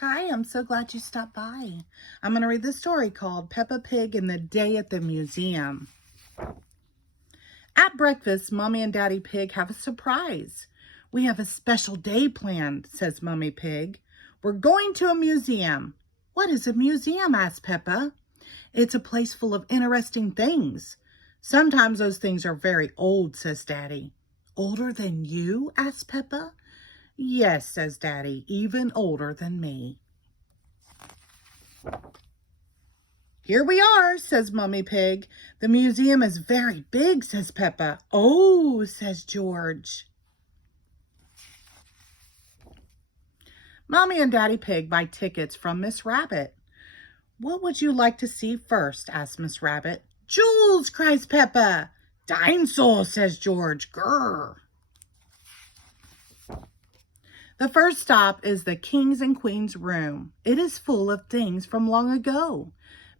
Hi, I'm so glad you stopped by. I'm going to read this story called Peppa Pig and the Day at the Museum. At breakfast, Mommy and Daddy Pig have a surprise. We have a special day planned, says Mommy Pig. We're going to a museum. What is a museum? Asked Peppa. It's a place full of interesting things. Sometimes those things are very old, says Daddy. Older than you? Asked Peppa. Yes, says Daddy, even older than me. Here we are, says Mummy Pig. The museum is very big, says Peppa. Oh, says George. Mommy and Daddy Pig buy tickets from Miss Rabbit. What would you like to see first? Asks Miss Rabbit. Jewels, cries Peppa. Dinosaur, says George. Grrr. The first stop is the King's and Queen's room. It is full of things from long ago.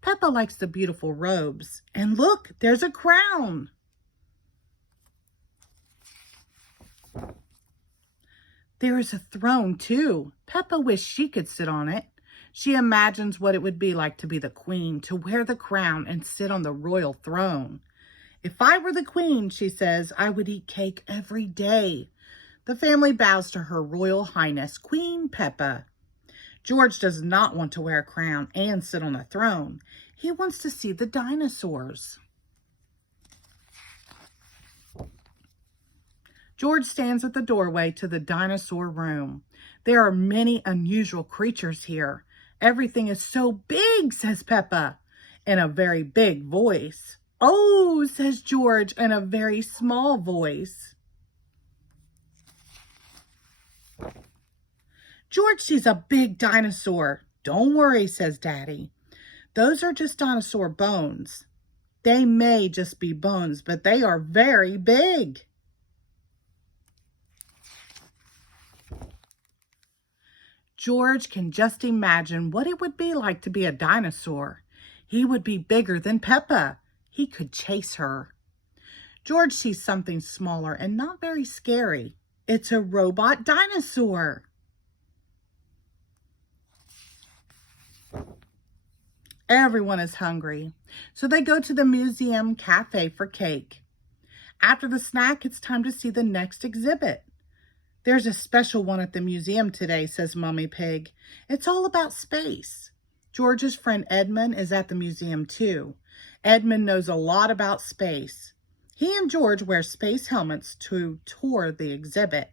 Peppa likes the beautiful robes. And look, there's a crown. There is a throne, too. Peppa wished she could sit on it. She imagines what it would be like to be the queen, to wear the crown and sit on the royal throne. If I were the queen, she says, I would eat cake every day. The family bows to Her Royal Highness, Queen Peppa. George does not want to wear a crown and sit on a throne. He wants to see the dinosaurs. George stands at the doorway to the dinosaur room. There are many unusual creatures here. Everything is so big, says Peppa, in a very big voice. Oh, says George in a very small voice. George sees a big dinosaur. Don't worry, says Daddy. Those are just dinosaur bones. They may just be bones, but they are very big. George can just imagine what it would be like to be a dinosaur. He would be bigger than Peppa. He could chase her. George sees something smaller and not very scary. It's a robot dinosaur. Everyone is hungry, so they go to the museum cafe for cake. After the snack, it's time to see the next exhibit. There's a special one at the museum today, says Mummy Pig. It's all about space. George's friend Edmund is at the museum too. Edmund knows a lot about space. He and George wear space helmets to tour the exhibit.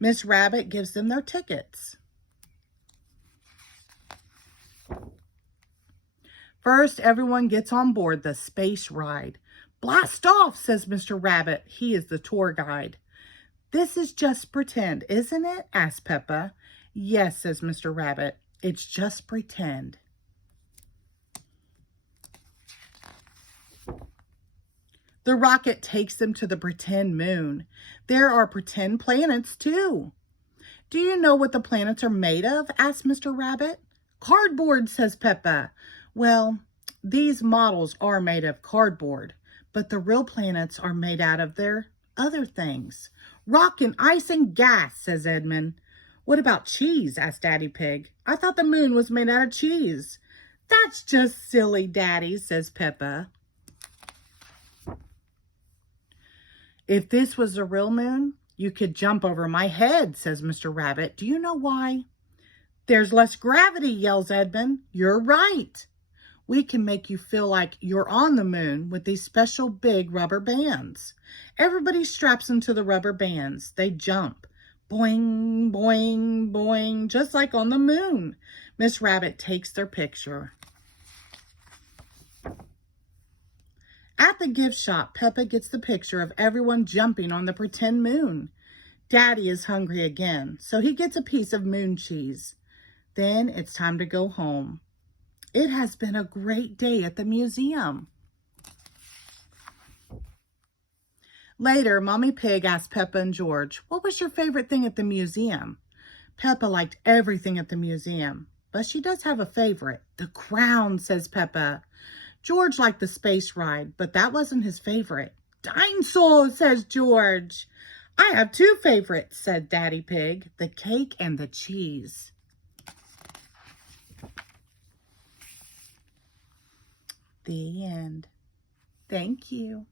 Miss Rabbit gives them their tickets. First, everyone gets on board the space ride. Blast off, says Mr. Rabbit. He is the tour guide. This is just pretend, isn't it? Asks Peppa. Yes, says Mr. Rabbit. It's just pretend. The rocket takes them to the pretend moon. There are pretend planets, too. Do you know what the planets are made of? Asks Mr. Rabbit. Cardboard, says Peppa. Well, these models are made of cardboard, but the real planets are made out of their other things. Rock and ice and gas, says Edmund. What about cheese? Asked Daddy Pig. I thought the moon was made out of cheese. That's just silly, Daddy, says Peppa. If this was a real moon, you could jump over my head, says Mr. Rabbit. Do you know why? There's less gravity, yells Edmund. You're right. We can make you feel like you're on the moon with these special big rubber bands. Everybody straps into the rubber bands. They jump. Boing, boing, boing, just like on the moon. Miss Rabbit takes their picture. At the gift shop, Peppa gets the picture of everyone jumping on the pretend moon. Daddy is hungry again, so he gets a piece of moon cheese. Then it's time to go home. It has been a great day at the museum. Later, Mommy Pig asked Peppa and George, what was your favorite thing at the museum? Peppa liked everything at the museum, but she does have a favorite. The crown, says Peppa. George liked the space ride, but that wasn't his favorite. Dinosaur, says George. I have two favorites, said Daddy Pig, the cake and the cheese. The end. Thank you.